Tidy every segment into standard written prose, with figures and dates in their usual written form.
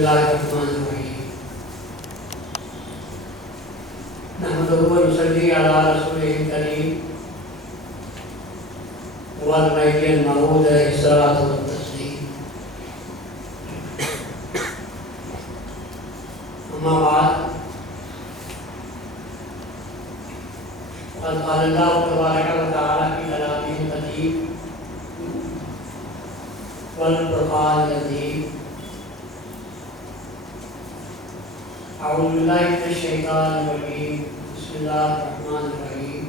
اللہ الرحمن الرحیم نحمدہ و نصلی علی رسولہ الکریم والمہدی الموعود علیہ الصلاۃ والتسلیم اما بعد قد قال اللہ تبارک و تعالی فی کلامہ القدیم والفرقان العظیم اعوذ باللہ من الشیطان الرجیم بسم اللہ الرحمن الرحیم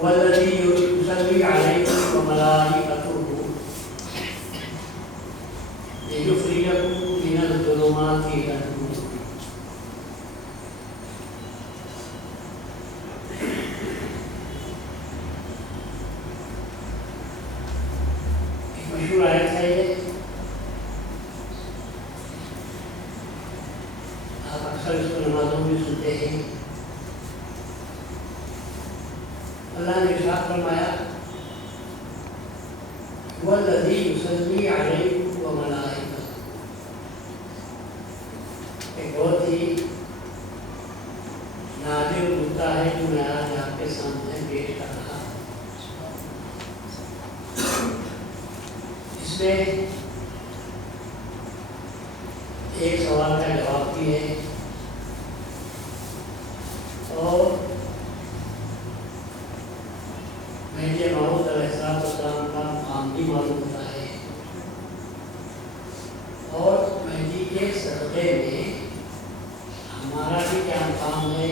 والذی یصلی علیکم وملائکتہ لیخرجکم من الظلمات الی النور۔ مشہور آیت ہے یہ، آپ اکثر اس کو نمازوں میں سنتے ہیں۔ اللہ نے ارشاد فرمایا والذی یصلی علیکم وملائکتہ، ایک بہت ہی نادر مدعا ہے جو میں آج آپ کے سامنے پیش کر رہا ہوں۔ اس میں ایک سوال کا جواب بھی ہے اور مہدی موعود علیہ السلام کا مقام بھی معلوم ہوتا ہے، اور مہدی کے صدقے میں ہمارا بھی کیا مقام ہے یہ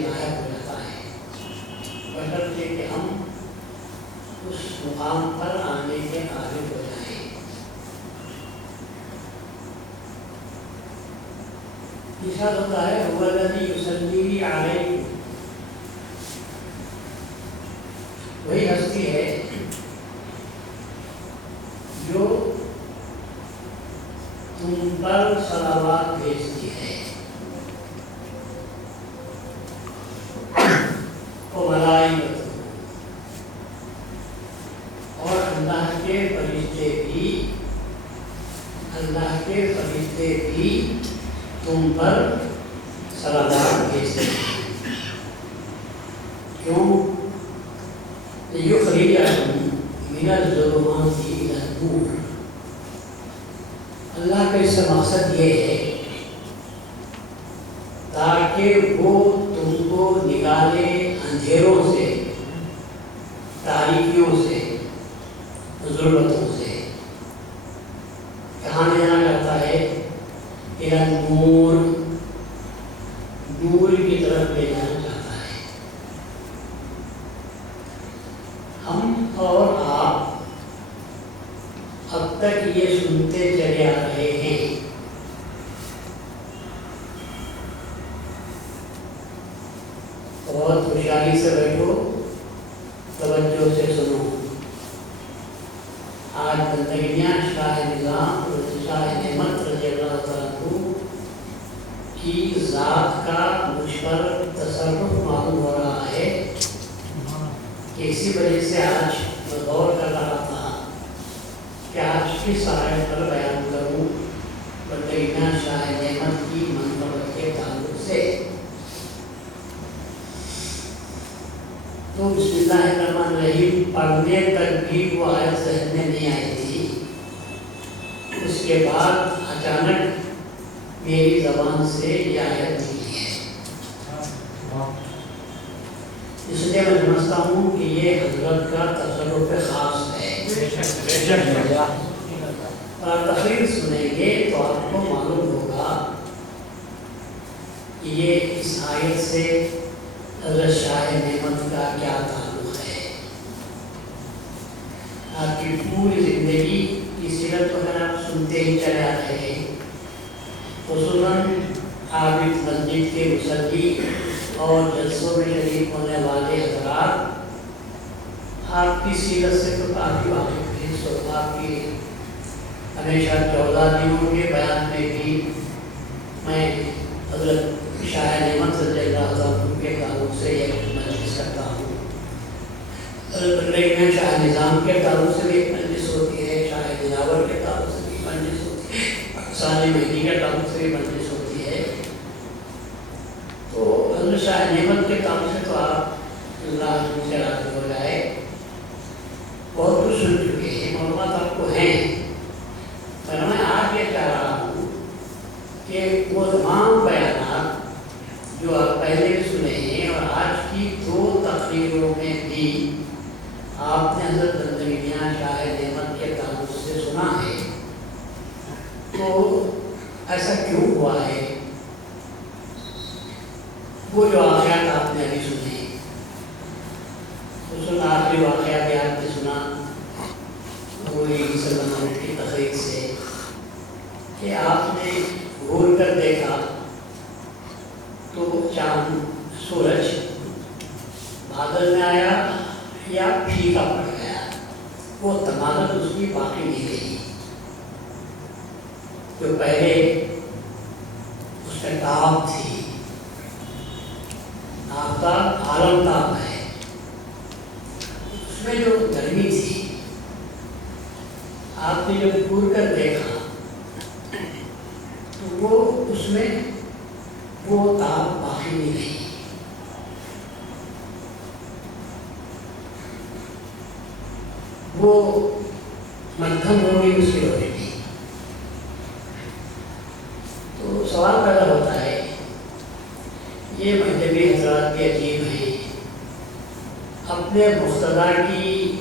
ظاہر ہو جاتا ہے، بشرطے کہ ہم اس مقام پر آنے کے قابل ہو جائیں۔ ارشاد ہوتا ہے هو الذی یصلی علیکم، وہی ہستی ہے جو تم پر صلوات بھیجتی ہے، وہ ملائکہ اور اللہ کے فرشتے بھی تم پر صلوات بھیجتے ہیں۔ کیوں؟ لیخرجکم من الظلمات الی النور، اللہ کا اس سے مقصد یہ ہے تاکہ وہ تم کو نکالے اندھیروں سے، تاریکیوں سے، ظلمتوں سے۔ کہاں لے جانا چاہتا ہے؟ الی النور، نور کی طرف لے جانا چاہتا ہے۔ ہم اور آپ اب تک یہ سنتے چلے آ رہے ہیں، بہت ہوشیاری سے بیٹھو، توجہ سے سنو۔ آج بندگیاں شاہ نظام شاہ نعمت رضی اللہ تعالیٰ عنہ کی ذات کا مجھ پر تصرف معلوم ہو رہا ہے کہ اسی وجہ سے آج میں غور کر رہا تھا کہ آج کس آیت پر بیان کروں بندگیاں شاہ نعمت کی منقبت کے تعلق سے۔ تو بسم اللہ الرحمن الرحیم پڑھنے تک بھی وہ آیت ذہن میں نہیں آئی تھی، اس کے بعد اچانک میری زبان سے یہ آیت نکلی ہے۔ اس لیے میں سمجھتا ہوں کہ یہ حضرت کا تصرف خاص ہے، اور تقریر سنیں گے تو آپ کو معلوم ہوگا کہ یہ اس آیت سے حضرت شاہ نعمت کا کیا تعلق ہے۔ آپ کی پوری زندگی کی سیرت کو اگر آپ سنتے ہی چلے آ رہے ہیں، خصوصاً عابد مسجد کے مصلی اور جلسوں میں شریک ہونے والے حضرات آپ کی سیرت سے تو کافی واقف ہیں، سو آپ کی ہمیشہ چودھریوں کے بیان میں بھی میں حضرت شاہ نعمت رضی اللہ عنہ کے تعلق سے یہ مجلس کرتا ہوں میں شاہ نظام کے تعلق سے بھی ایک مجلس ہوتی ہے، شاہ دلاور کے تعلق سے بھی مجلس ہوتی ہے، سال مہدی کے تعلق سے بھی مجلس ہوتی ہے۔ تو حضرت شاہ نعمت کے تعلق سے تو آپ اللہ سے راضی ہو جائے، بہت کچھ سن چکے ہیں، معلومات آپ کو ہیں، پر میں آج یہ چاہ رہا ہوں کہ وہ تمام بیانات جو آپ پہلے بھی سنے ہیں اور آج کی 2 تقریروں میں بھی آپ نے حضرت دندری میاں شاہ نعمت کے تعلق سے سنا ہے، تو ایسا کیوں ہوا ہے؟ وہ جو واقعات آپ نے ابھی سنے، اس وقت آخری واقعہ بھی آپ نے سنا وہی سلمان کی تقریر سے کہ آپ نے گھور کر دیکھا تو چاند سورج بادل میں آیا یا پھیکا پڑ گیا، وہ تمازن اس کی باقی نہیں رہی۔ جو پہلے اس میں تاب تھی، آفتاب عالم تاب ہے، اس میں جو گرمی تھی، آپ نے جب گھور کر دیکھا تو وہ اس میں وہ تاب باقی نہیں رہی۔ وہ مدھم ہو گئی اس کی روشنی۔ تو سوال پیدا ہوتا ہے، یہ مذہبی حضرات بھی عجیب ہیں، اپنے مقتدیٰ کی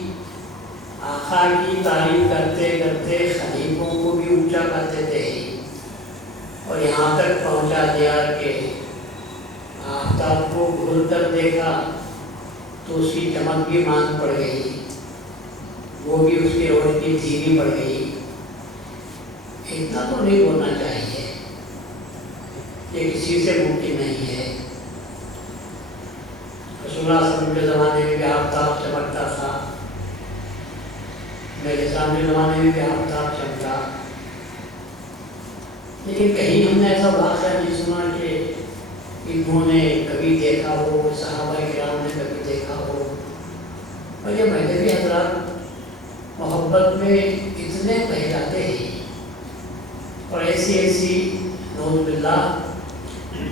آقا کی تعریف کرتے کرتے خلیفوں کو بھی اونچا کرتے تھے، اور یہاں تک پہنچا دیا کہ آفتاب کو گھول کر دیکھا تو اس کی چمک بھی ماند پڑ گئی، وہ بھی اس کی روشنی دھیمی پڑ گئی۔ اتنا تو نہیں ہونا چاہیے، یہ کسی سے ممکن نہیں ہے۔ رسول اللہ صلی اللہ علیہ وسلم کے زمانے میں بھی آفتاب چمکتا تھا، میرے سامنے زمانے میں بھی آفتاب چمکا، لیکن کہیں ہم نے ایسا واقعہ نہیں سنا کہ انہوں نے کبھی دیکھا ہو، صحابہ کرام نے کبھی دیکھا ہو۔ اور یہ مذہبی حضرات محبت میں اتنے بہہ جاتے ہیں اور ایسی نعوذ باللہ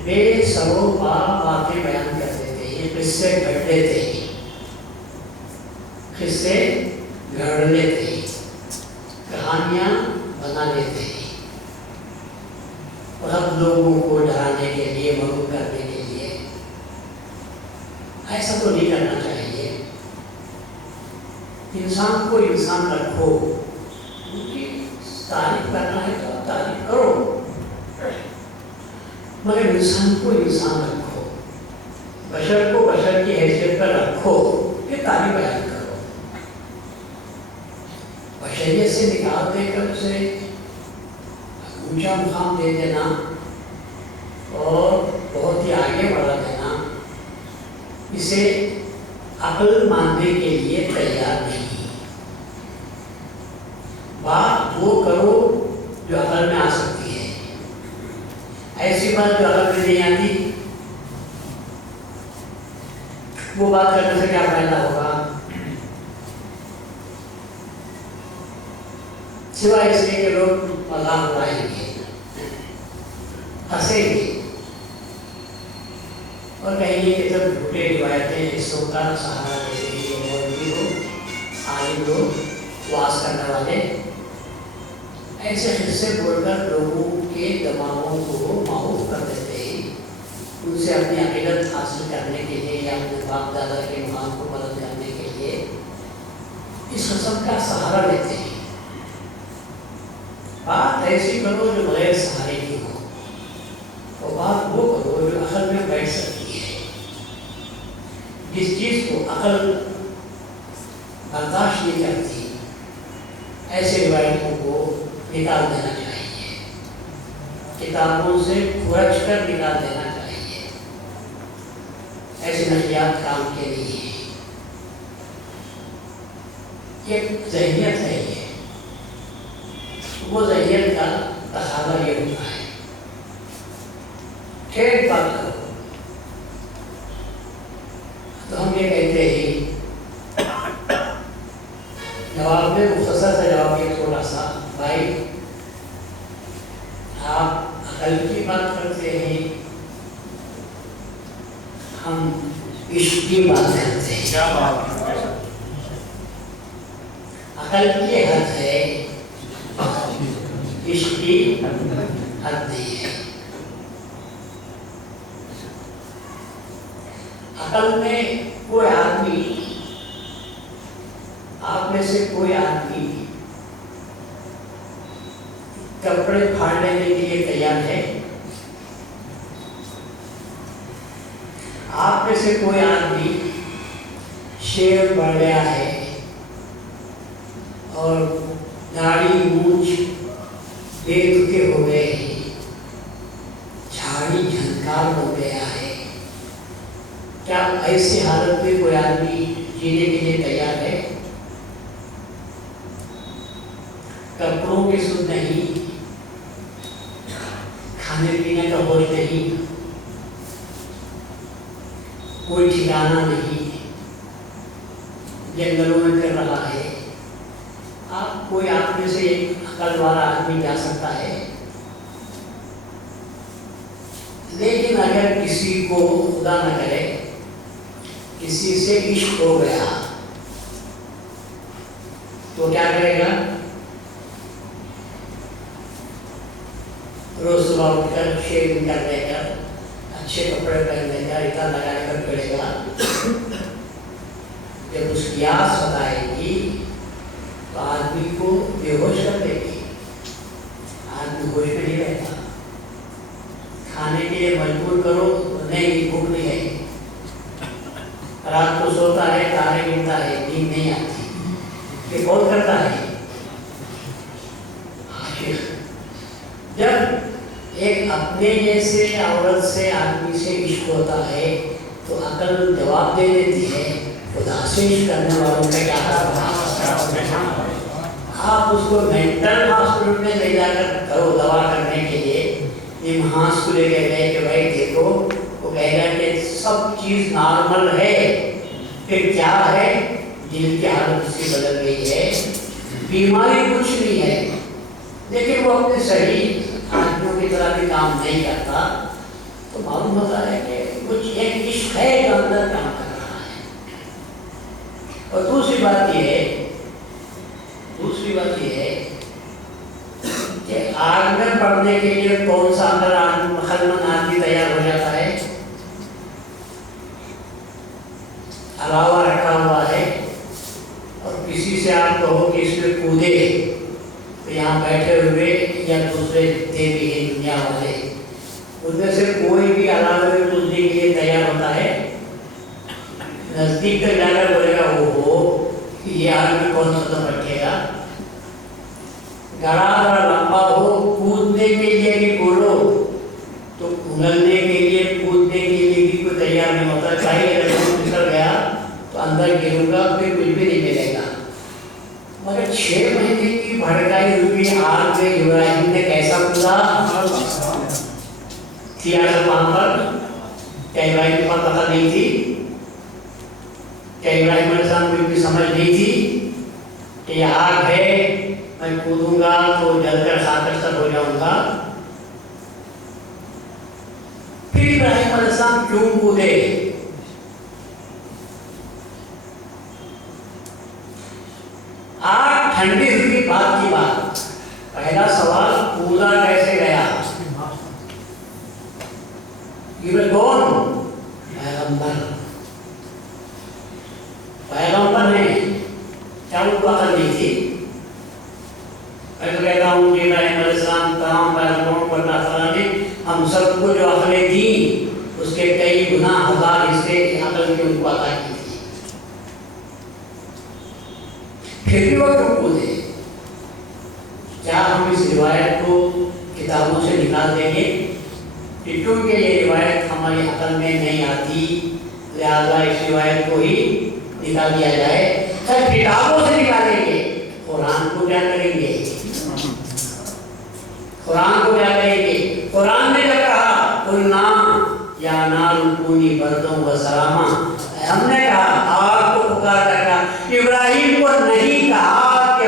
بے سر و پا باتیں بیان کر دیتے ہیں، قصے گھڑ لیتے ہیں، قصے گھڑ لیتے ہیں، کہانیاں بنا لیتے ہیں، اور اب لوگوں کو ڈرانے کے لیے، مرعوب کرنے کے لیے۔ ایسا تو نہیں کرنا چاہیے۔ انسان کو انسان رکھو، ان کی تعریف کرنا ہے تو تعریف کرو، مگر انسان کو انسان رکھو، بشر کو بشر کی حیثیت پر رکھو، یہ تعریف بیان کرو۔ بشریت سے نکال دے کر اسے اونچا مقام دے دینا اور بہت ہی آگے بڑھا دینا، اسے عقل ماننے کے لیے تیار نہیں۔ بات وہ کرو جو عقل میں آ سکتی ہے، ایسی بات جو عقل میں نہیں آتی وہ بات کرنے سے کیا فائدہ ہوگا؟ سوائے اس لیے کہ لوگ مذاق اڑائیں گے، ہنسیں گے اور کہیں گے کہ جب جھوٹے روایتیں حصوں کا سہارا دیتے ہیں، مولوی ہو، عالم لوگ، واعظ کرنے والے ایسے قصے بول کر لوگوں کے دماغوں کو معروف کر دیتے ہیں، ان سے اپنی عقیدت حاصل کرنے کے لیے یا اپنے باپ دادا کے مقام کو بلند کرنے کے لیے اس قسم کا سہارا لیتے ہیں۔ بات ایسی کرو جو بغیر سہارے کی ہو، اور بات وہ کرو جو عقل میں بیٹھ سکتی ہے۔ جس چیز کو عقل برداشت نہیں کرتی، ایسے روایتوں کو نکال دینا چاہیے، کتابوں سے کھرچ کر نکال دینا چاہیے۔ ایسے نظریات کام کے لیے ایک ذہنیت ہے، وہ ذہنیت کا تقاضا یہ ہوتا ہے ٹھیک بات کرو۔ تو ہم یہ کہتے ہیں نے مختصر سا جواب دیا تھوڑا سا، بھائی آپ عقل کی بات کرتے ہیں، ہم عشق کی بات کرتے ہیں۔ عقل کی حد ہے، عشق کی حد نہیں ہے۔ عقل میں کوئی آدمی، آپ میں سے کوئی آدمی کپڑے پھاڑنے کے لیے تیار ہے؟ آپ میں سے کوئی آدمی شیو بڑھ گیا ہے اور داڑھی مونچھ بے تکے ہو گئے ہیں، جھاڑی جھنکار ہو گیا ہے، کیا ایسی حالت میں کوئی آدمی جینے کے لیے تیار ہے؟ کپڑوں کی سود نہیں، کھانے پینے کا ہوش نہیں، کوئی ٹھکانہ نہیں، جنگلوں میں پھر رہا ہے، کوئی آپ میں سے ایک عقل والا آدمی جا سکتا ہے؟ لیکن اگر کسی کو خدا نہ کرے کسی سے عشق ہو گیا تو کیا کرے گا؟ روز صبح اٹھ کر شیونگ کر لے کر اچھے کپڑے پہن لے کر اتنا لگا کر پڑے گا، جب اس کی آس بتائے گی تو آدمی کو بے ہوش کر دے گی، آدمی ہوش میں نہیں رہتا، کھانے کے لیے مجبور کرو نہیں، بھوک نہیں ہے، رات کو سوتا ہے، تارے گنتا ہے، نیند نہیں آتی، یہ کون کرتا ہے؟ عاشق۔ جب ایک اپنے جیسے عورت سے آدمی سے عشق ہوتا ہے تو عقل جواب دے دیتی ہے، خدا سے عشق کرنے والوں کا کیا حال ہے؟ آپ اس کو مینٹل ہاسپٹل میں لے جا کر کرو دوا کرنے کے لیے، امہاس کو لے کے گئے کہ بھائی دیکھو، وہ کہے گا کہ سب چیز نارمل ہے، پھر کیا ہے؟ دل کی حالت اس کی بدل گئی ہے، بیماری کچھ نہیں ہے، لیکن وہ اپنے صحیح آدمیوں کی طرح بھی کام نہیں کرتا، تو معلوم ہوتا ہے کہ کچھ ایک عشق ہے جو اندر کام کر رہا ہے۔ اور دوسری بات یہ ہے کہ آگ میں پڑنے کے لیے کون سا اندر مسلمان آدمی تیار ہو جاتا ہے؟ علاوہ رکھا ہوا ہے، اور کسی سے آپ کہو کہ اس میں کودے تو یہاں بیٹھے ہوئے یا دوسرے دیوی ہیں دنیا والے، ان میں سے کوئی بھی علاوہ میں کودنے کے لیے تیار ہوتا ہے؟ نزدیک تک جا کر بولے گا وہ یہ آدمی کون سا تو رکھے گا؟ گڑا اور لمبا ہو، کودنے کے لیے بھی بولو تو اگلنے کے لیے کودنے کے لیے بھی کوئی تیار نہیں ہوتا، چاہیے اگر پھسل گیا تو اندر گروں گا پھر کچھ بھی نہیں ملے گا۔ مگر 6 مہینے کی بھڑکائی ہوئی آگ میں ابراہیم نے کیسا کودا؟ تھی آگ وہاں پر؟ کیا ابراہیم کے پاس پتہ نہیں تھی؟ کیا ابراہیم علیہ السلام کو بھی سمجھ نہیں تھی کہ یہ آگ ہے، میں کودوں گا تو جل کر خاکستر ہو جاؤں گا؟ پھر ابراہیم علیہ السلام کیوں کودے؟ آگ ٹھنڈی ہوئی بات کی بات، پہلا سوال کودا کیسے گیا؟ یہ کون؟ پیغمبر نے، کیا ان کو عقل نہیں تھی؟ میں تو کہتا ہوں کہ ابراہیم علیہ السلام تمام پیغمبروں پر اللہ تعالیٰ نے ہم سب کو جو عقلیں دیں اس کے کئی گنا ہزار حصے عقل کے ان کو عطا کی تھی، پھر بھی وہ کیوں کودے؟ کیا ہم اس روایت کو کتابوں سے نکال دیں گے؟ کیونکہ یہ روایت ہماری عقل میں نہیں آتی، لہذا اس روایت کو ہی نکال دیا جائے۔ سر کتابوں سے نکالیں گے، قرآن کو کیا کریں گے؟ قرآن کو کیا کریں گے؟ قرآن نے جب کہا قلنا یا نار کونی بردوں و سلاما، ہم نے کہا آگ کو پکار کر کہا، ابراہیم کو نہیں کہا کہ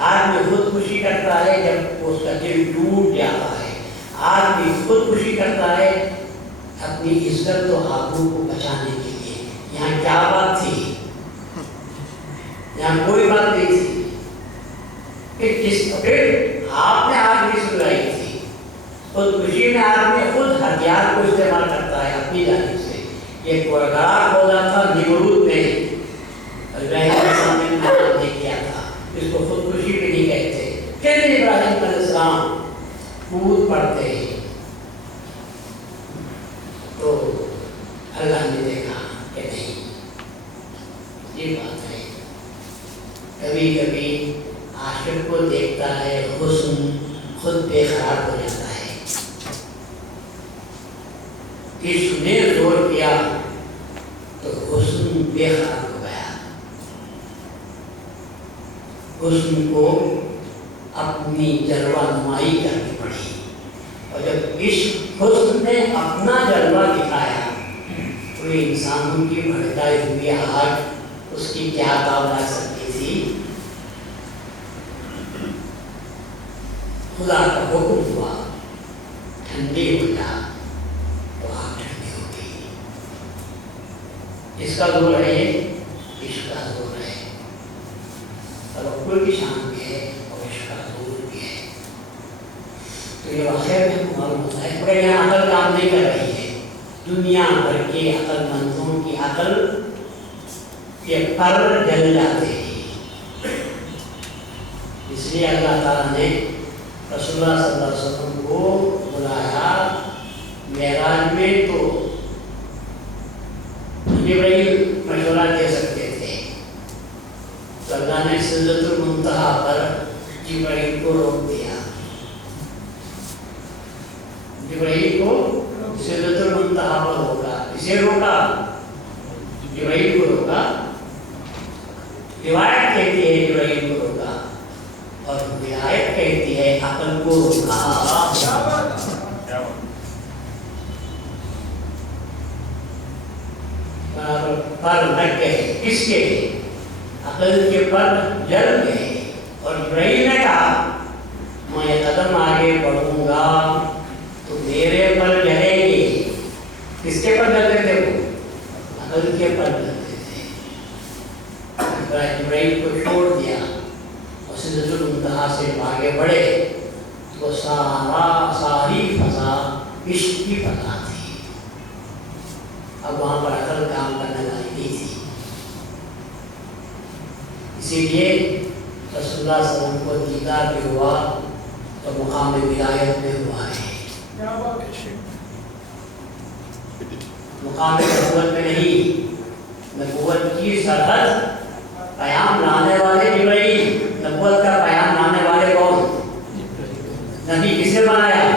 آدمی خودکشی کرتا ہے جب اس کا دل ٹوٹ جاتا ہے، آدمی خودکشی کرتا ہے اپنی عزت و آبرو کو بچانے کے لیے۔ یہاں کیا بات تھی؟ یہاں کوئی بات نہیں تھی کہ پھر آپ نے آدمی سنائی تھی۔ خودکشی میں آدمی خود ہتھیار کو استعمال کرتا ہے اپنی جانب سے۔ یہ قرآن بولا تھا نمرود نے، ابراہیم علیہ السلام نے محنت نہیں کیا تھا، اس کو خودکشی بھی نہیں کہتے۔ پھر ابراہیم علیہ السلام کود پڑتے ہیں تو اللہ نے دیکھا کہ نہیں، یہ بات ہے۔ کبھی کبھی عاشق کو دیکھتا ہے حسن خود بے قرار ہو جاتا ہے۔ عشق نے زور کیا تو حسن بے قرار ہو گیا، حسن کو اپنی جلوہ نمائی کرنی پڑی، اور جب عشق حسن نے اپنا جلوہ دکھایا تو انسانوں کی بھڑکائی ہوئی آگ اس کی کیا تاب لا سکتی تھی؟ خدا کا حکم ہوا ٹھنڈی ہو جا تو آگ ٹھنڈی ہو گئی۔ اس کا زور ہے، عشق کا زور ہے، توکل کی شان بھی ہے اور عشق کا زور بھی ہے۔ تو یہ واقعہ میں معلوم ہوتا ہے کہ یہاں عقل کام نہیں کر رہی ہے، دنیا بھر کے عقل مندوں کی عقل کے پر جل جاتے ہیں۔ اس لیے اللہ تعالیٰ نے رسول اللہ صلی اللہ علیہ وسلم کو بلایا معراج میں، تو جبرائیل مشورہ دے سکتے تھے، تو اللہ نے سدرۃ المنتہا پر جبرائیل کو روک دیا۔ جبرائیل کو سدرۃ المنتہا پر روکا، اسے روکا، جبرائیل کو روکا۔ روایت کہتی ہے جبرائیل کو روکا، اور روایت کہتی ہے عقل کو روکا۔ پر لگ گئے، کس کے؟ عقل کے پر جل گئے، اور جبرائیل نے کہا میں قدم آگے بڑھوں گا تو میرے پر جلیں گے۔ کس کے پر جلتے تھے وہ؟ عقل کے پر جلتے تھے۔ جبرائیل کو چھوڑ دیا اور سدرۃ المنتہا سے آگے بڑھے تو ساری فضا عشق کی فضا تھی۔ اب وہاں پر عقل کام کرنے والی نہیں تھی، اسی لیے رسول اللہ صلی اللہ علیہ وسلم کو دیدار بھی ہوا تو مقام ولایت میں ہوا ہے، مقام نبوت میں نہیں۔ نبوت کی سرحد پیام لانے والے جبرائیل، نبوت کا پیام لانے والے کون؟ نبی کسے بنایا؟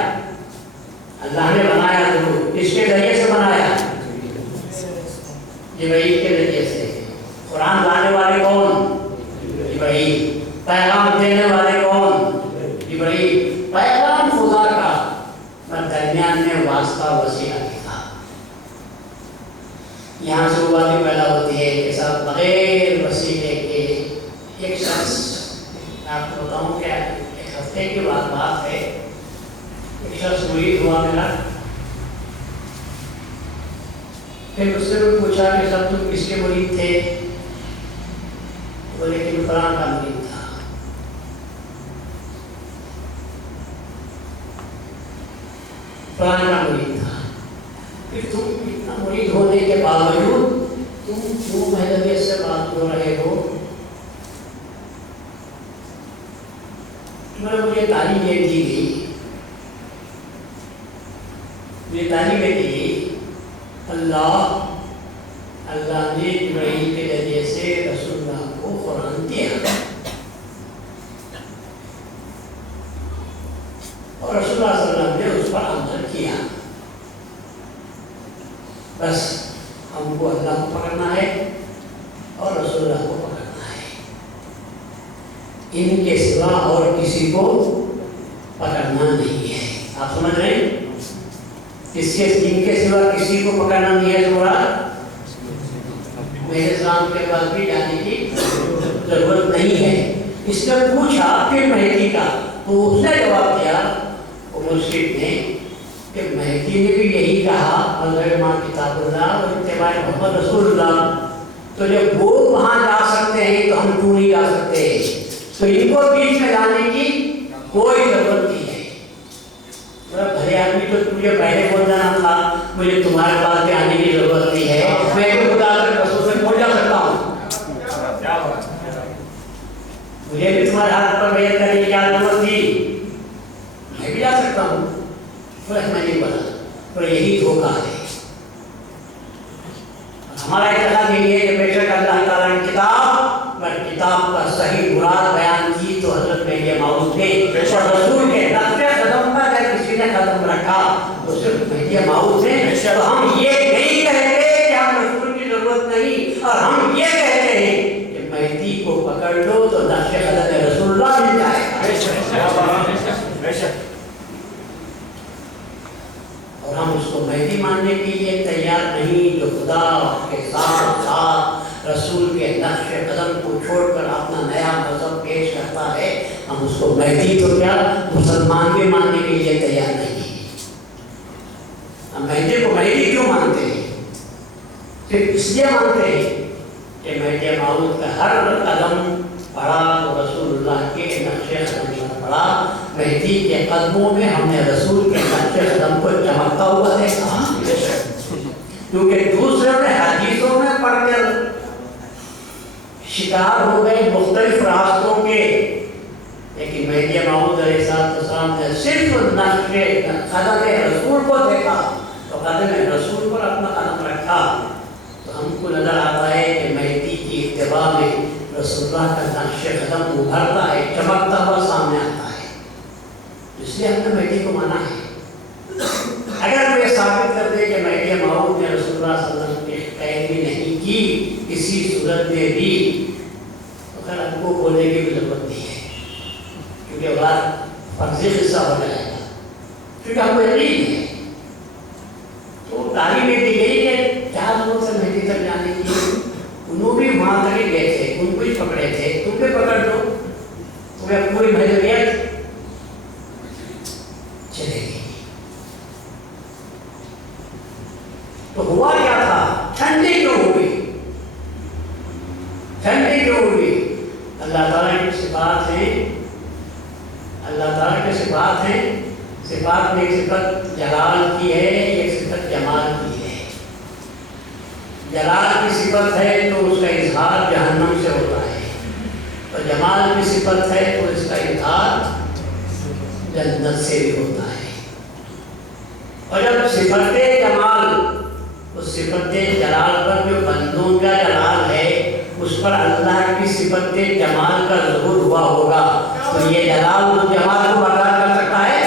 اللہ نے بنایا، ضرور اس کے ذریعے سے بنایا، جبرائیل کے ذریعے سے۔ قرآن لانے والے کون؟ جبرائیل۔ پیغام دینے والے کون؟ جبرائیل۔ پیغام خدا کا پر درمیان میں واسطہ وسیلہ تھا۔ یہاں سے وہ بات پیدا ہوتی ہے کہ صاحب بغیر وسیلے کے ایک شخص، میں آپ کو بتاؤں کہ ایک ہفتے کی بات ہے، ایک شخص مرید ہوا میرا، پھر اس سے بھی پوچھا کہ سب تم کس کے مرید تھے؟ بولے کہ فلاں کا مرید تھا۔ فلاں کا مرید تھا۔ پھر تم اتنا مرید ہونے کے باوجود تم کیوں مہلویت سے بات کر رہے ہو؟ مجھے تعلیم یہ دی گئی، مجھے تعلیم یہ دی گئی، اللہ نے جبرائیل کے ذریعے سے رسول اللہ کو قرآن دیا، اور رسول اللہ صلی اللہ علیہ وسلم نے اس پر عمل کیا۔ بس ہم کو اللہ کو پکڑنا ہے اور رسول اللہ کو پکڑنا ہے، ان کے سوا اور کسی کو پکڑنا نہیں ہے۔ آپ سمجھ رہے ہیں؟ ان کے سوا کسی کو پکڑنا نہیں ہے، تھوڑا میرے اسلام کے پاس بھی جانے کی ضرورت نہیں ہے. اس نے پوچھا کہ مہدی کا، تو اس نے جواب دیا وہ مرشد نے کہ مہدی نے بھی یہی کہا مذہب ماں کتاب اللہ اور اتباع محمد رسول اللہ. تو جب وہ وہاں جا سکتے ہیں تو ہم کیوں نہیں جا سکتے؟ تو ان کو بیچ میں لانے کی کوئی ضرورت نہیں ہے. بھلے آدمی تو تجھے پہلے بول جانا تھا مجھے تمہارے پاس بھی آنے کی ضرورت نہیں ہے، میں بھی خدا کے رسول سے پہنچ جا سکتا ہوں. مجھے بھی تمہارے ہاتھ پر بیعت کرنے کی کیا ضرورت تھی؟ میں بھی جا سکتا ہوں. میں نہیں بتا پر یہی دھوکہ ہے. ہمارا اعتقاد یہی ہے کہ بے شک اللہ تعالیٰ نے کتاب کا صحیح مراد بیان کی تو حضرت مہدی موعود نے اور رسول کے نقش قدم پر اگر کسی نے قدم رکھا تو صرف مہدی موعود نے. تو ہم یہ نہیں کہتے کہ ہم رسول کی ضرورت نہیں، اور ہم یہ کہتے ہیں کہ مہدی کو پکڑ لو تو نقش قدم رسول اللہ مل جائے گا. اور ہم اس کو مہدی ماننے کے لیے تیار نہیں جو خدا کے ساتھ ساتھ رسول کے نقش قدم کو چھوڑ کر اپنا نیا مذہب پیش کرتا ہے. ہم اس کو مہدی تو کیا مسلمان بھی ماننے کے لیے تیار نہیں. ہم مہدی کو مہدی کیوں مانتے ہیں؟ صرف اس لیے مانتے ہیں کہ مہدی موعود کا ہر قدم پڑھا تو رسول اللہ کے نقش قدم پر پڑھا. مہدی کے قدموں میں ہم نے رسول کے نقش قدم کو چمکتا ہوا دیکھا. کیونکہ دوسروں نے حدیثوں میں پڑھ کر شکار ہو گئے مختلف راستوں کے، لیکن مہدی موعود علیہ السلام نے صرف نقش قدم رسول کو دیکھا تو قدم رسول پر اپنا قدم رکھا. تو ہم کو نظر آتا ہے کہ مہدی کی اتباع میں رسول اللہ کا نقش قدم ابھرتا ہے، چمکتا ہوا سامنے آتا ہے. اس لیے ہم نے مہدی کو مانا ہے. اگر وہ یہ ثابت کر دے کہ مہدی موعود نے رسول اللہ صلی اللہ علیہ وسلم کی پیروی نہیں کی کسی صورت میں بھی، تو خیر ہم کو بولنے کی بھی ضرورت نہیں ہے، کیونکہ بات فرضی قصہ ہو جائے گا. کیونکہ ہم کو یقین ہے تو تعلیم دی گئی کہ کیا ضرورت ہے مہدی تک جانے کی. انہوں بھی وہاں تک ہی گئے تھے، ان کو ہی پکڑے تھے. تم بھی پکڑ دو تمہیں پوری مہدویت چلے گی. تو ہوا کیا تھا؟ ٹھنڈی کیوں ہوئی؟ ٹھنڈی کیوں ہوئی؟ اللہ تعالیٰ کی صفات ہیں، اللہ تعالیٰ کی صفات ہیں. صفات میں ایک صفت جلال کی ہے، ایک صفت جمال کی ہے. جلال کی صفت ہے تو اس کا اظہار جہنم سے ہوتا ہے، اور جمال کی صفت ہے تو اس کا اظہار جنت سے بھی ہوتا ہے. اور جب صفت جمال، اس صفت جلال پر جو بندوں کا جلال ہے اس پر اللہ کی صفت جمال کا ظہور ہوا ہوگا، تو یہ جلال اور جمال کو برقرار کر سکتا ہے.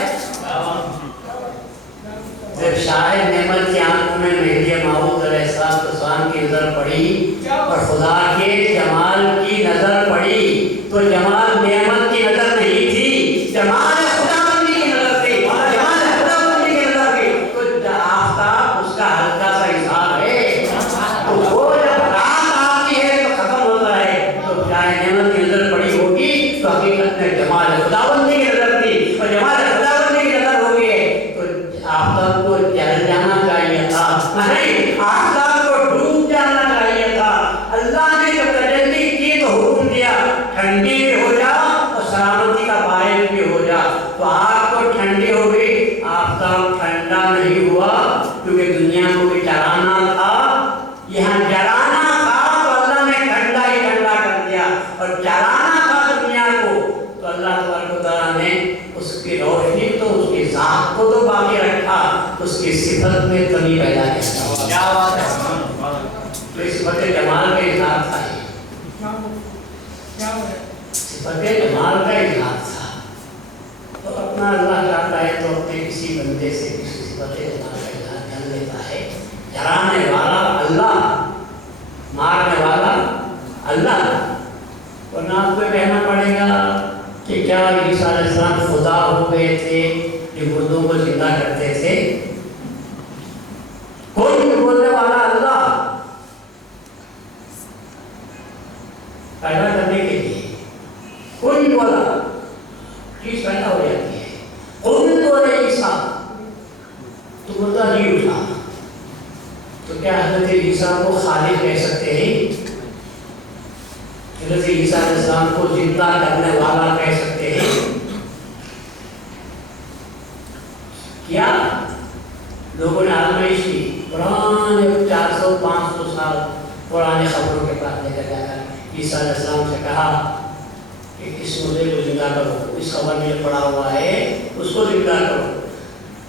جب شاہ نعمت کی آنکھوں میں مہدی موعود علیہ السلام کی نظر پڑی اور خدا کے جمال کی نظر پڑی تو جمال نعمت کی نظر نہیں تھی، جمال خدا بندی کی نظر تھی. جمال خدا بندی کی نظر تھی. تو آفتاب اس کا ہلکا سا اظہار ہے، تو وہ جب رات آتی ہے تو ختم ہوتا ہے. تو شاہ نعمت کی نظر پڑی ہوگی تو حقیقت میں جمال خدا بندی کی نظر تھی، اور جمال خدا بندی کی نظر ہو گئی ہے تو آفتاب کو جل جانا چاہیے تھا، نہیں آفتاب کو ڈوب جانا چاہیے تھا. اللہ نے جب تجلی کی تو حکم دیا ٹھنڈی بھی ہو جا اور سلامتی کا باعث بھی ہو جا. تو آگ تو ٹھنڈی ہو گئی، آفتاب ٹھنڈا نہیں ہوا کیونکہ دنیا کو بھی جلانا تھا. یہاں جلانا تھا تو اللہ نے ٹھنڈا ہی ٹھنڈا کر دیا، اور جلانا تھا دنیا کو تو اللہ تبارک و تعالیٰ نے اس کی روشنی تو اس کی ذات کو تو باقی رکھا، اس کی صفت میں کمی پیدا کیا. کیا بات ہے؟ تو اس صفت جمال کا اظہار تھا، صفت جمال کا اظہار تھا. تو اپنا اللہ چاہتا ہے تو اپنے کسی بندے سے کسی صفت جمال کا اظہار کر لیتا ہے. جلانے والا اللہ، مارنے والا اللہ. ورنہ آپ کو کہنا پڑے گا کہ کیا عیسیٰ علیہ السلام خدا ہو گئے تھے جو مردوں کو زندہ کرتے تھے؟ کون بولنے والا اللہ پیدا کرنے کے لیے تو کیا حضرت عیسیٰ کو خالق کہہ سکتے ہیں؟ حضرت عیسیٰ علیہ السلام کو زندہ کرنے والا کہہ سکتے ہیں؟ کیا لوگوں نے آزمائش کی، پرانے 400-500 سال پرانے خبروں کے پاس لے کر جا کر عیسیٰ علیہ السلام سے کہا کہ اس مردے کو زندہ کرو، اس خبر میں پڑا ہوا ہے اس کو زندہ کرو.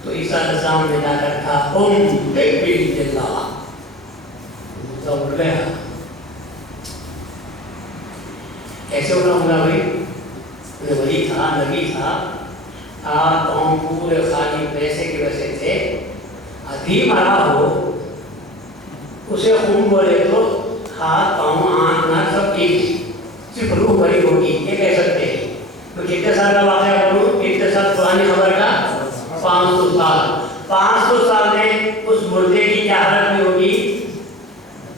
تو عیسیٰ علیہ السلام نے جا کر کہا تو اٹھ گیا. کیسے اٹھا ہوگا بھائی؟ ولی تھا، نبی تھا، آپ قوم پورے خالی پیسے کے ویسے تھے. ادھی مرا ہو اسے خون بولے تو ہاتھ پاؤں آنکھ ناک سب ٹھیک، صرف روح بھری ہوگی، یہ کہہ سکتے ہیں. تو کتنے سال کا واقعہ بولوں؟ کتنے سال پرانی خبر کا؟ 500 سال. 500 سال میں اس مردے کی کیا حالت میں ہوگی؟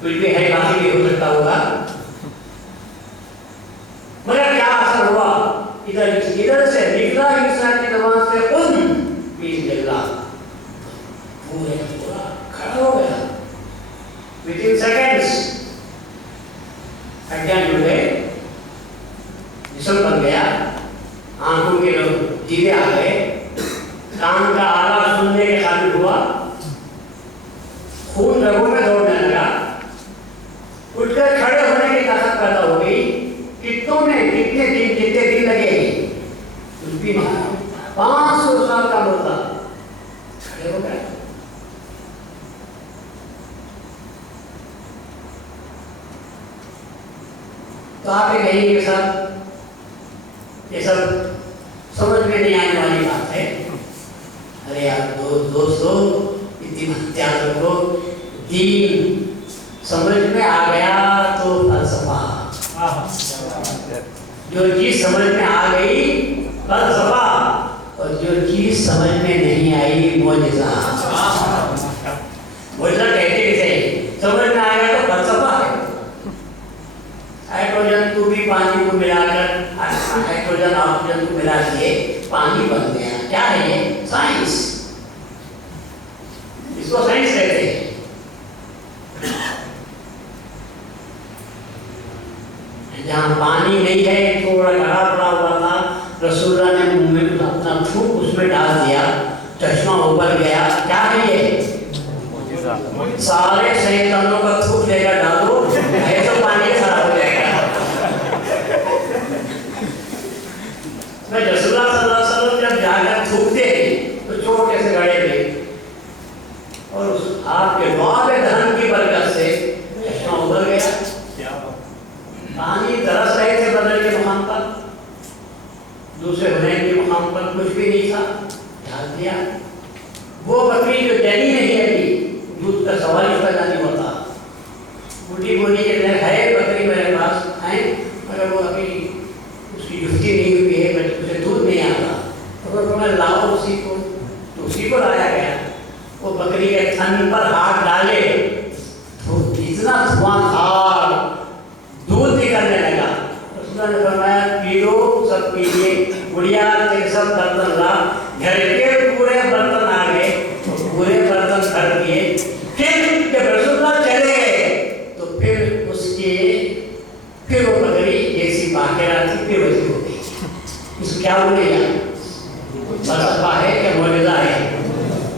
کچھ بھی ہے باقی بھی ہو سکتا ہوگا، مگر کیا اثر ہوا؟ ادھر سے نکلا انسان کی زبان سے کن بیس اللہ، پورے پورا کھڑا ہو گیا. within seconds ہڈیاں جڑ گئے، جسم بن گیا، آنکھوں کے جیوے آ گئے، کان کا آواز سننے کے قابل ہوا، خون رگوں میں دوڑنے لگا، اٹھ کر کھڑے ہونے کی طاقت پیدا ہو گئی. کتنے دن لگے گی؟ کچھ بھی نہیں. 500 سال کا مردہ کھڑے ہو گئے. تو آپ یہ کہیں گے صاحب یہ سب سمجھ میں نہیں آنے والی بات ہے. ارے یار دوستو اتنی احتیاط رکھو. دین سمجھ میں آ گیا تو فلسفہ، جو چیز سمجھ میں آ گئی فلسفہ، اور جو چیز سمجھ میں نہیں آئی معجزہ. معجزہ کہتے کسے؟ سمجھ میں آ گیا تو فلسفہ ہے. ہائیڈروجن کو بھی پانی کو ملا کر ہائیڈروجن آکسیجن کو ملا کے پانی بن گیا. کیا ہے یہ؟ سائنس. اس کو سائنس کہتے ہیں. جہاں پانی نہیں ہے، تھوڑا گڑھا پڑا ہوا تھا، رسول اللہ نے منہ میں اپنا تھوک اس میں ڈال دیا، چشمہ اوپر گیا. کیا ہے یہ؟ سارے شیطانوں کا تھوک لے کر ڈالو، ایسا پانی خراب ہو جائے گا. رسول اللہ صلی اللہ علیہ وسلم جب جا کر تھوکتے تو چھوٹے سے گڑے میں، اور آپ کے وعد دھن کی برکت سے چشمہ ابھر گیا. پانی ترس رہے تھے بدر کے مقام پر، دوسرے حنین کے مقام پر کچھ بھی نہیں تھا، ڈال دیا. وہ بکری جو جنی نہیں ہے، دودھ کا سوال اس پیدا نہیں ہوتا. بوڑھی بولی کے ہے بکری میرے پاس ہیں، مگر وہ ابھی اس کی جفتی نہیں ہوئی ہے، اسے دودھ نہیں آتا. تو میں لاؤ اسی کو، تو اسی کو لایا گیا. وہ بکری کے تھن پر ہاتھ ڈالے تو اتنا دھواں تھا، دودھ نکلنے لگا. رسول اللہ نے فرمایا پی لو، سب پیجیے. گڑیا تیرے سب برتن لا. گھر کے پورے برتن آ گئے، پورے برتن بھر دیے. پھر جب رسول اللہ چلے گئے تو پھر اس کے پھر وہ بکری جیسی باقیرہ تھی پھر ویسی ہو گئی. اس کو کیا بولے گا؟ فلسفہ ہے کہ معجزہ ہے؟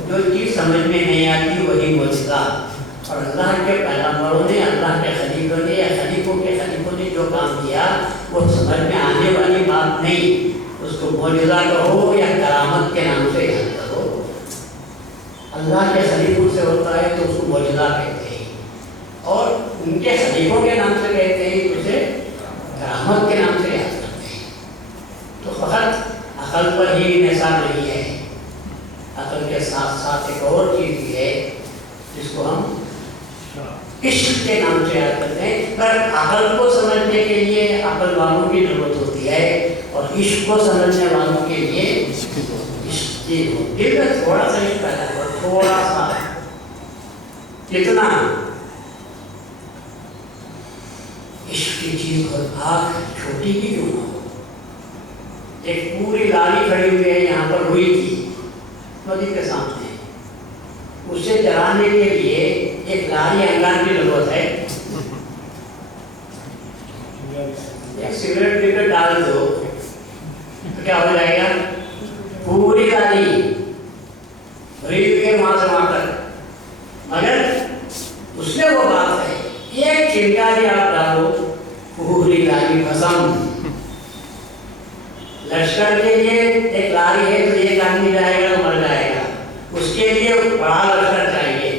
جو چیز سمجھ میں نہیں آتی وہی معجزہ. اور اللہ کے پیغمبروں نے، اللہ کے خلیفوں نے یا خلیفوں کے خلیفوں نے جو کام کیا وہ سمجھ میں آنے والی بات نہیں. اس کو معجزہ کہو یا کرامت کے نام سے یاد کرو. اللہ کے خلیفوں سے ہوتا ہے تو اس کو معجزہ کہتے ہیں، اور ان کے خلیفوں کے نام سے کہتے ہیں تو اسے کرامت کے نام سے یاد کرتے ہیں. تو فقط عقل پر ہی انحصار نہیں ہے، عقل کے ساتھ ساتھ ایک اور چیز بھی ہے جس کو ہم عشق کے نام سے یاد کرتے ہیں. پر عقل کو سمجھنے کے لیے عقل والوں کی ضرورت ہوتی ہے، اور عشق کو سمجھنے والوں کے لیے عشق کی دل میں تھوڑا سا عشق پیدا ہوا، تھوڑا سا. کتنا؟ عشق کی چیز بہت آنکھ چھوٹی کی کیوں نہ ہو. ایک پوری لالی کھڑی ہوئی ہے یہاں پر ہوئی تھی ندی کے سامنے، اسے جلانے کے لیے ایک لاری انگار کی ضرورت ہے. ایک سگریٹ پی کر ڈال دو تو کیا ہو جائے گا؟ پوری لاری خرید کے وہاں سے وہاں تک. مگر اس میں وہ بات ہے ایک چنگاری آپ ڈالو پوری لاری بھسم. لشکر کے لیے ایک لاری ہے تو ایک آدمی جائے گا تو مر جائے گا, اس کے لیے بڑا لشکر چاہیے,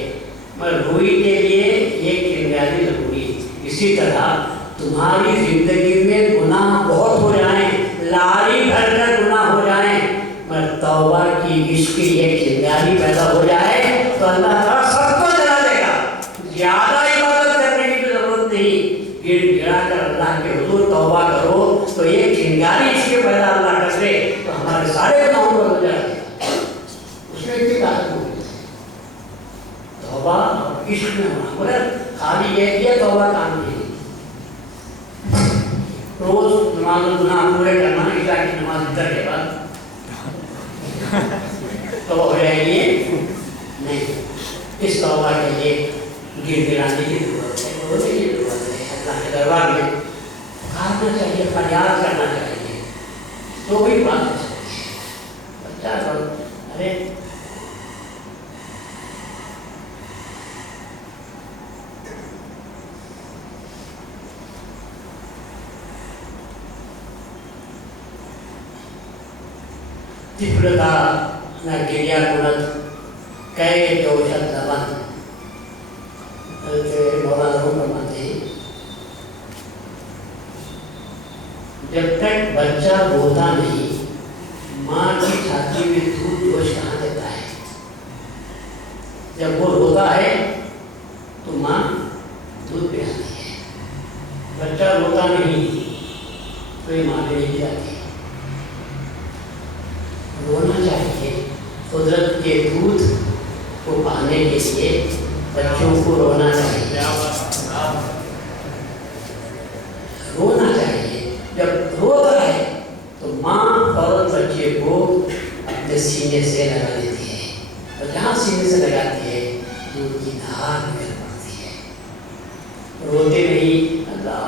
مگر روئی کے لیے ایک چنگاری ضروری. اسی طرح تمہاری زندگی میں گناہ بہت ہو جائیں, لاری بھر کر گناہ ہو جائیں, مگر توبہ کی عشق کی ایک چنگاری پیدا ہو جائے تو اللہ تعالیٰ سب کو جلا دے گا. زیادہ عبادت کرنے کی ضرورت نہیں, گر گرا کر اللہ کے حضور توبہ کرو تو ایک چنگاری اس کے پیدا اللہ کر دے تو ہمارے سارے گناہوں کو ہو جائے. اس میں اتنی طاقت ہوگی توبہ اور عشق میں ہونا. مگر خالی یہ توبہ کام نہیں, روز نماز و گناہ پورے کرنا, عشاء کی نماز اتر کے بعد توبہ ہو جائے گی نہیں. اس توبہ کے لیے گر گرانے کی ضرورت ہے, رونے کی ضرورت ہے, اللہ کے دربار میں پکارنا چاہیے, فریاد کرنا چاہیے. تو بھی بات ہو سکتی ہے. بچہ ارے Tibrata na gaya kunat kay doshat naman. Ito مولانا فرماتے ہیں جب تک بچہ روتا نہیں ماں کی چھاتی میں دودھ جوش کہاں دیتا ہے. جب وہ روتا ہے تو ماں دودھ پلاتی ہے. بچہ روتا نہیں تو یہ ماں بھی نہیں جاتی. رونا چاہیے. قدرت کے دودھ کو پانے کے لیے بچوں کو رونا چاہیے, رونا چاہیے. جب روتا ہے تو ماں فوراً بچے کو اپنے سینے سے لگا دیتی ہے, اور جہاں سینے سے لگاتی ہے دودھ کی دھار نکل پڑتی ہے. روتے نہیں اللہ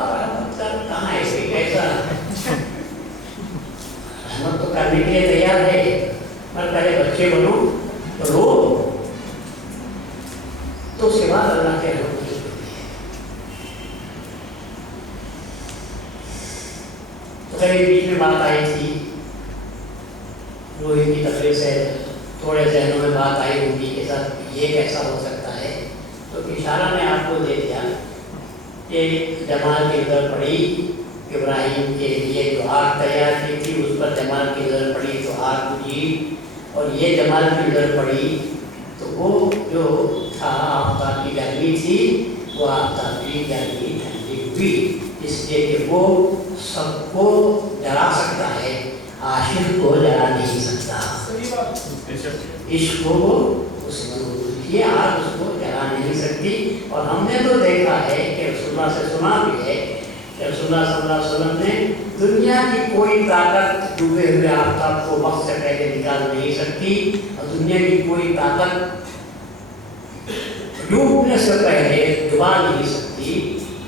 کہاں ہے کوئی کیسا رحمت تو کرنے کے لیے تیار ہے, پر پہلے بچے بنو رو تو اس کے بعد اللہ کے رحمت کی ہوتی ہے. تو کئی بیچ میں بات آئی تھی روحی کی تقریر سے تھوڑے ذہنوں میں بات آئی ہوگی کہ سر یہ کیسا ہو سکتا ہے. تو اشارہ میں آپ کو دے دیا کہ جمال کی نظر پڑی ابراہیم کے لیے جو آگ تیار کی تھی اس پر جمال کی نظر پڑی تو آگ بجھی, اور یہ جمال کی نظر پڑی تو وہ جو تھا آفتاب کی گرمی تھی وہ آفتاب کی گرمی ٹھنڈی ہوئی, اس لیے کہ وہ سب کو جلا سکتا ہے, عاشق کو جلا نہیں سکتا. عشق کو اس یہ آگ اس کو جلا نہیں سکتی. اور ہم نے تو دیکھا ہے کہ رسول اللہ سے سنا بھی ہے کہ رسول اللہ صلی اللہ علیہ وسلم نے دنیا کی کوئی طاقت ڈوبے ہوئے آفتاب کو وقت سے پہلے نکال نہیں سکتی, اور دنیا کی کوئی طاقت ڈوبنے سے پہلے ڈبا نہیں سکتی.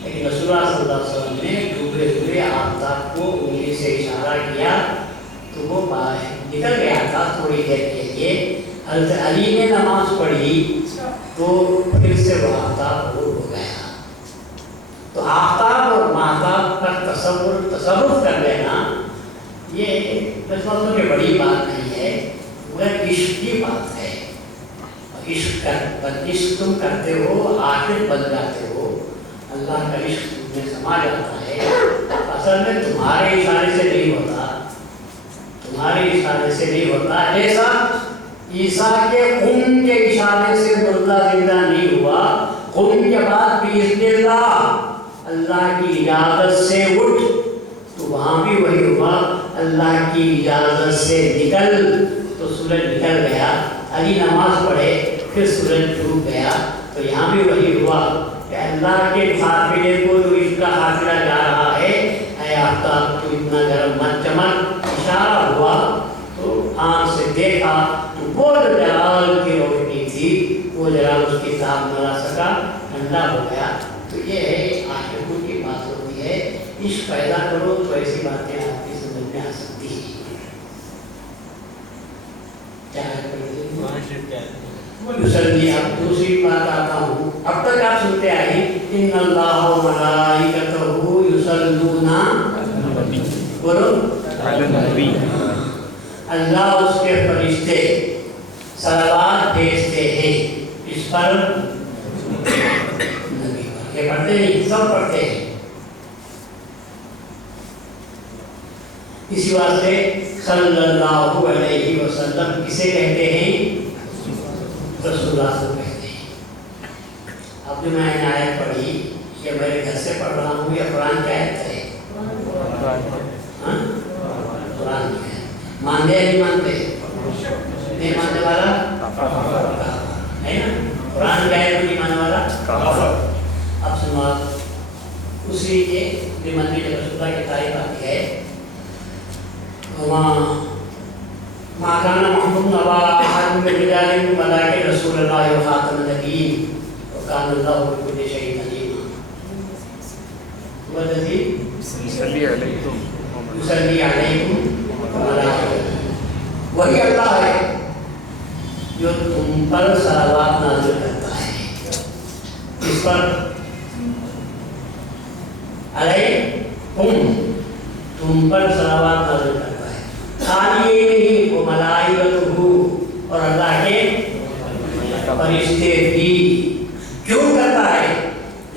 لیکن رسول اللہ صلی اللہ علیہ وسلم نے ڈوبے ہوئے آفتاب کو انگلی سے اشارہ کیا تو وہ باہر نکل گیا تھا تھوڑی دیر کے لیے. حضرت علی نے نماز پڑھی تو پھر سے وہ آفتاب غروب ہو گیا. تو آفتاب اور ماہتاب پر تصرف کر لینا یہ مطلب کہ بڑی بات نہیں ہے, مگر عشق کی بات ہے. عشق تم کرتے ہو, عاشق بن جاتے ہو, اللہ کا عشق تم میں سما جاتا ہے. اصل میں تمہارے اشارے سے نہیں ہوتا, تمہارے اشارے سے نہیں ہوتا. جیسا عیسیٰ کے خون کے اشارے سے مردہ زندہ نہیں ہوا, خون کے بعد بإذن اللہ اللہ کی اجازت سے اٹھ تو وہاں بھی وہی ہوا, اللہ کی اجازت سے نکل تو سورج نکل گیا. علی نماز پڑھے پھر سورج ڈوب گیا تو یہاں بھی وہی ہوا کہ اللہ کے قافلے کو جو اس کا قافلہ جا رہا ہے, اے آفتاب تو اتنا گرم مت چمک. اشارہ ہوا تو آنکھ سے دیکھا تو وہ جو جلال کی روشنی تھی وہ ذرا اس کی تاب نہ لا سکا، ٹھنڈا ہو گیا۔ تو یہ ہے عاشقوں کی بات ہوتی ہے، عشق پیدا کرو تو ایسی باتیں آپ کی سمجھ میں آ سکتی ہیں۔ یصلی، اب دوسری بات آتا ہوں، اب تک آپ سنتے آئے ان اللہ و ملائکتہ یصلون بولو علی النبی، اللہ اس کے فرشتے صلوات بھیجتے ہیں اس پر نبی پر۔ یہ پڑھتے نہیں، سب پڑھتے ہیں۔ اسی واسطے صلی اللہ علیہ وسلم کسے کہتے ہیں؟ رسول اللہ کو کہتے ہیں۔ اب جو میں نے آیت پڑھی، یہ میرے گھر سے پڑھ رہا ہوں، یہ قرآن کی آیت ہے۔ قرآن کی ہے، مانتے ہیں نہیں مانتے؟ نہیں ماننے والا ہے نا، قرآن کی آیت نہیں ماننے والا۔ اب سنو، اسی کے مندر جب رسول اللہ کی تعریف آتی ہے، ما كان محمد أبا أحد من رجالكم ولكن رسول الله وخاتم النبيين وكان الله بكل شيء عليما۔ هو الذي يصلي عليكم يصلي عليكم وملائكته، وہی اللہ ہے جو تم پر صلوات نازل کرتا ہے، اس پر علیکم، تم پر صلوات نازل کرتا ہے۔ خالی یہ نہیں، وہ ملائکتہ اور اللہ کے فرشتے بھی۔ کیوں کرتا ہے؟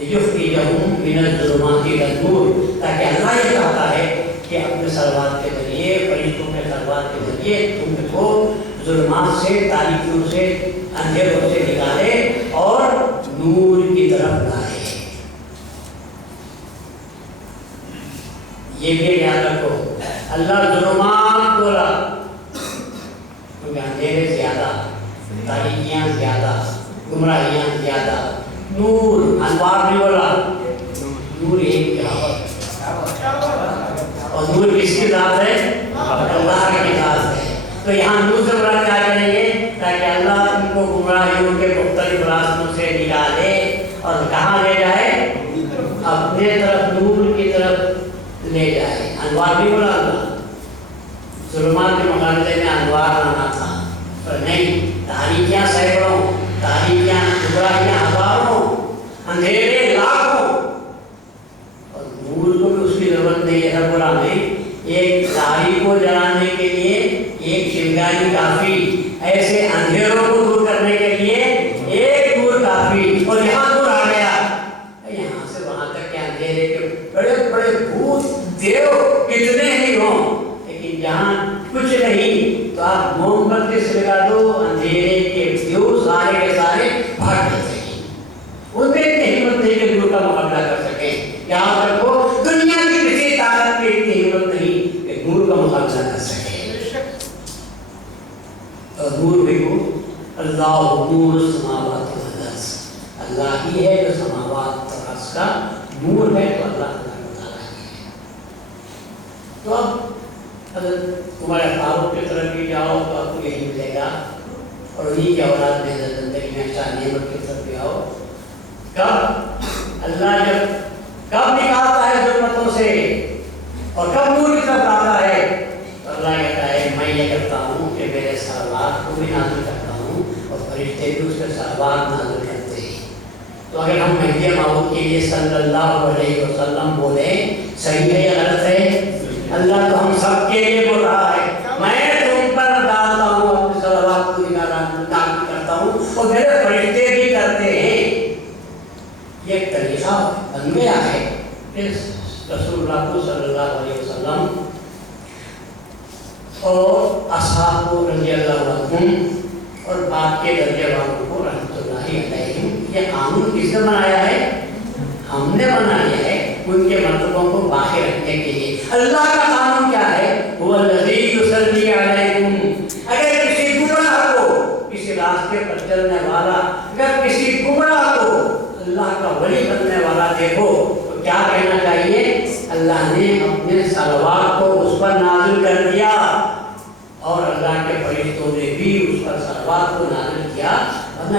یخرجہم من الظلمات الی النور، تاکہ اللہ یہ چاہتا ہے کہ اپنے صلوات کے ذریعے، فرشتوں کے صلوات کے ذریعے تم کو ظلمات سے، تاریکیوں سے، اندھیروں سے نکالے اور نور کی طرف لائے۔ یہ بھی یاد رکھو، اللہ ظلمات بولا کیونکہ اندھیرے زیادہ، تاریکیاں زیادہ، گمراہیاں زیادہ، نور انوار نہیں بولا، نور ایک اور نور کس کی ذات ہے؟ اللہ کی ذات ہے۔ تو یہاں نور سے بڑا کیا کریں گے تاکہ اللہ ان کو گمراہیوں کے مختلف راستوں سے نکالے اور کہاں لے جائے؟ اپنے طرف، نور کی طرف لے جائے۔ انوار بھی بولا اللہ، ظلمات کے مقابلے میں انوار آنا تھا، پر نہیں، تاریکیاں سینکڑوں، تاریکیاں گمراہیاں ہزاروں، اندھیرے لاکھوں، اور نور کو بھی اس کی ضرورت نہیں ہے۔ رب العالمین ایک تاریک کو جلانے کے لیے ایک چنگاری کافی، ایسے اندھیروں کو دور کرنے کے لیے ایک نور کافی، اور یہاں نور آ گیا، یہاں سے وہاں تک کے اندھیرے کے بڑے بڑے بھوت دیو کتنے ہی ہوں، لیکن جہاں کچھ نہیں تو آپ موم بتی سے لگا دو، اندھیرے کے دیو سارے کے سارے بھاگ جاتے ہیں۔ ان میں اتنی ہمت نہیں کہ نور کا مقابلہ کر سکیں۔ یاد رکھو، دنیا کی کسی طاقت میں اتنی ہمت نہیں کہ نور کا مقابلہ کر سکے۔ اور نور بھی ہو، اللہ نور السماوات والارض، اللہ ہی ہے جو سماوات اور ارض کا نور ہے، تو اللہ تعالیٰ ہے۔ تو اب حضرت عمر فاروق کی طرف بھی جاؤ تو آپ کو یہی ملے گا، اور انہیں کی اولاد میں زندگی میں اچھا نعمت کی طرف بھی آؤ۔ کب اللہ جب کب نکالتا ہے ظلمتوں سے اور کب نور کی طرف لاتا ہے، تو اللہ کہتا ہے میں یہ کرتا ہوں کہ میرے صلوات کو بھی نازل کرتا ہوں اور فرشتے بھی اس کے صلوات نازل کرتے ہیں۔ تو اگر ہم مہدی موعود کے لیے صلی اللہ علیہ وسلم بولیں، صحیح ہے یا غلط ہے؟ اللہ تو ہم سب کے لیے بول رہا ہے، میں تم پر ڈالتا ہوں اپنے صلوات کو نازل کرتا ہوں اور میرے فرشتے بھی کرتے ہیں۔ یہ ایک طریقہ بن گیا ہے کہ رسول اللہ کو صلی اللہ علیہ وسلم اور اصحاب کو رضی اللہ عنہم اور بعد کے درجے والوں کو رحمۃ اللہ علیہم، یہ قانون کس نے بنایا ہے؟ ہم نے بنایا ہے، ان کے مرتبوں کو باقی رکھنے کے لیے۔ اللہ کا قانون کیا ہے؟ هو الذی یصلی علیکم، اگر کسی گمراہ کو، کسی راستے پر چلنے والا، اگر کسی گمراہ کو اللہ کا ولی بننے والا دیکھو تو کیا کہنا چاہیے؟ اللہ نے اپنے صلوات کو اس پر نازل کر دیا اور اللہ کے فرشتوں نے بھی اس پر صلوات کو نازل کیا۔ اب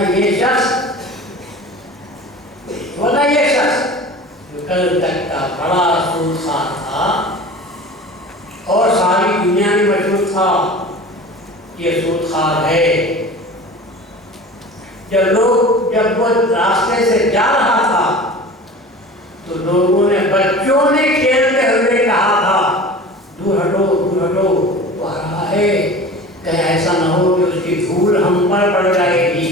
ورنہ یہ شخص جو کل تک کا بڑا سود خور تھا اور ساری دنیا میں مشہور تھا یہ سود خور ہے، جب وہ راستے سے جا رہا تھا تو لوگوں نے، بچوں نے کھیلتے ہوئے کہا تھا دور ہٹو وہ آ رہا ہے، کہ ایسا نہ ہو کہ اس کی دھول ہم پر پڑ جائے گی۔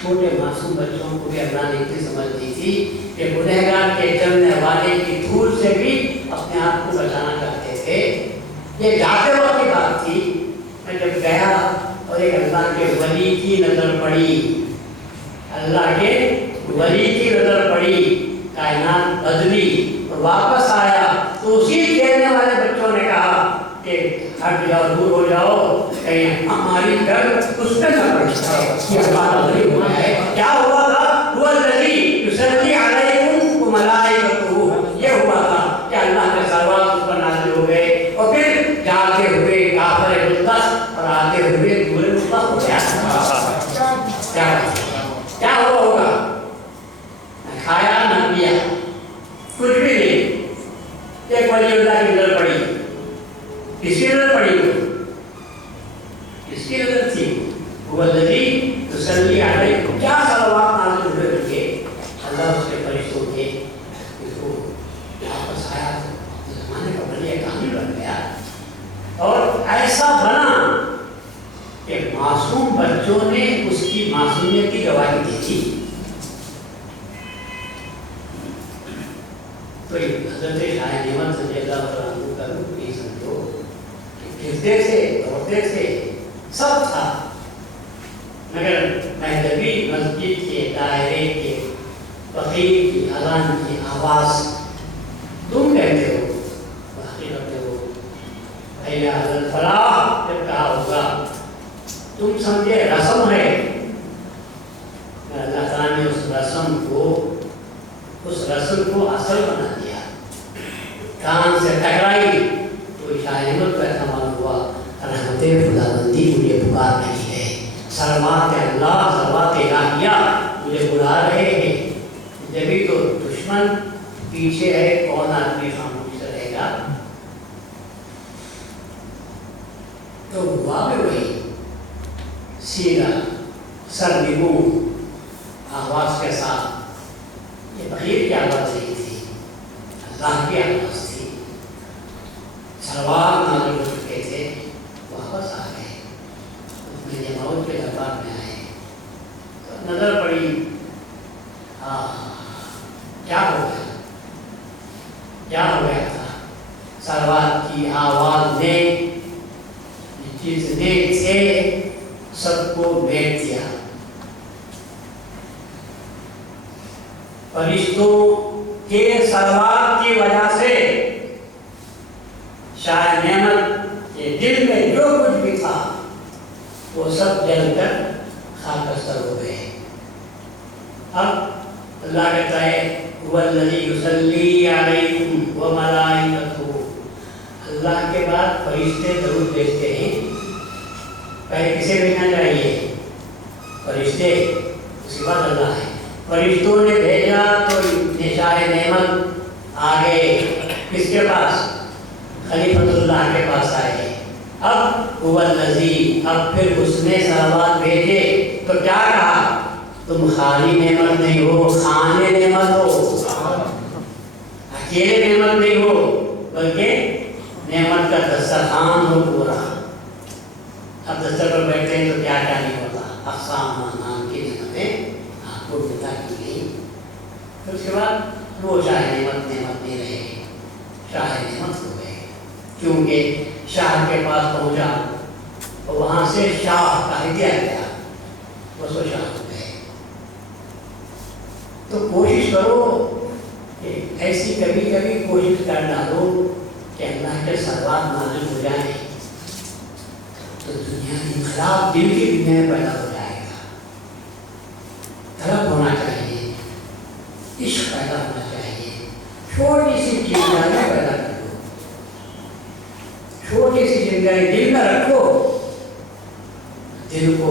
چھوٹے معصوم بچوں کو بھی اللہ نے اتنی سمجھ دی تھی کہ گنہگار کے چلنے والے کی دھول سے بھی اپنے آپ کو بچانا چاہتے تھے۔ یہ جاتے وقت کی بات تھی، میں جب گیا اور ایک اللہ کے ولی کی نظر پڑی، اللہ کے ولی کی نظر پڑی، کائنات بدلی اور واپس آیا تو اسی کھیلنے والے بچوں نے کہا کہ ہٹ جاؤ، دور ہو جاؤ، کہیں ہماری گھر اس پہ نہ پڑ جائے۔ یہ بات نہیں ہوا ہے۔ کیا ہوا تھا؟ هو الذی یصلی علیکم وملائکتہ، یہ ہوا تھا کہ اللہ کے صلوات اس پر نازل ہو گئے اور پھر جاتے ہوئے کافر مطلق اور آتے ہوئے دور مطلق ہو گیا۔ کیا ہوا ہوگا؟ نہ کھایا نہ پیا، کچھ بھی نہیں۔ ایک ولی اللہ کی نظر پڑی، کس کی نظر پڑی؟ کس کی نظر تھی؟ وہ الذی یصلی علیکم، کیا صلوات نازل ہوئے رکھے اللہ اس کے فرشتوں کے، اس کو واپس آیا تو زمانے کا ولی کامل بن گیا اور ایسا بنا کہ معصوم بچوں نے اس کی معصومیت کی گواہی دی تھی۔ تو حضرت شاہ نعمت رضی اللہ عنہ کا روح یہ سمجھو کہ پھرتے تھے، دوڑتے تھے، سب تھا، مگر مہدوی مسجد کے دائرے کے فقیر کی اذان کی آواز تم کہتے ہو، حقیقت میں وہ حی علی الفلاح جب کہا ہوگا تم سمجھے رسم ہے، اللہ تعالیٰ نے اس رسم کو اصل بنا دیا، کان سے ٹکرائی تو شاہ احمد کو ایسا معلوم ہوا رحمت خداوندی مجھے پکار رہی ہے، صلوات اللہ، صلوات الہیہ مجھے بلا رہے ہیں۔ جبھی تو دشمن پیچھے ہے، کون آدمی خاموش رہے گا؟ تو ہوا بھی وہی، سیدھا سر نگوں آواز کے ساتھ، یہ بغیر کی آواز نہیں تھی، اللہ کی آواز تھی، صلوات نازل ہو چکے تھے، واپس آ گئے، اپنے جماعت کے دربار میں آئے تو نظر پڑی، کیا ہو گیا تھا؟ صلوات کی آواز نے جس نے سے سب کو بیٹھ دیا، فرشتوں کے صلوات کی وجہ سے شاہ نعمت کے دل میں جو کچھ بھی تھا وہ سب جل کر خاکستر ہو گئے۔ اب اللہ کہتا ہے هو الذی یصلی علیکم وملائکتہ، اللہ کے بعد فرشتے درود بھیجتے ہیں، پہلے کسے بھیجنا چاہیے؟ فرشتے، اس کے بعد اللہ ہے۔ فرشتوں نے بھیجا تو شاہ نعمت آگے کس کے پاس؟ خلیفۃ اللہ کے پاس آئے۔ اب هو الذی، اب پھر اس نے صلوات بھیجے تو کیا کہا؟ تم خالی نعمت نہیں ہو، خانے نعمت ہو، اکیلے نعمت نہیں ہو، بلکہ نعمت کا دسترخوان ہو پورا۔ اب دستر پر بیٹھتے ہیں تو کیا کیا نہیں ہوتا، اقسام نام کی نعمتیں آپ کو ملتا کی گئی۔ پھر اس کے بعد وہ شاہ نعمت نہیں رہے، شاہ نعمت ہو گئے، کیونکہ شاہ کے پاس پہنچا اور وہاں سے شاہ کا دیا گیا، بس وہ شاہ ہو گئے۔ تو کوشش کرو کہ ایسی کبھی کوشش کر ڈالو کہ اللہ کے صلوات نازل ہو جائیں تو دنیا میں انقلاب دل کی دنیا میں پیدا ہو جائے گا۔ طلب ہونا چاہیے، عشق پیدا ہونا چاہیے، چھوٹی سی چنگاریاں پیدا کرو، چھوٹی سی چنگاری دل میں رکھو، دل کو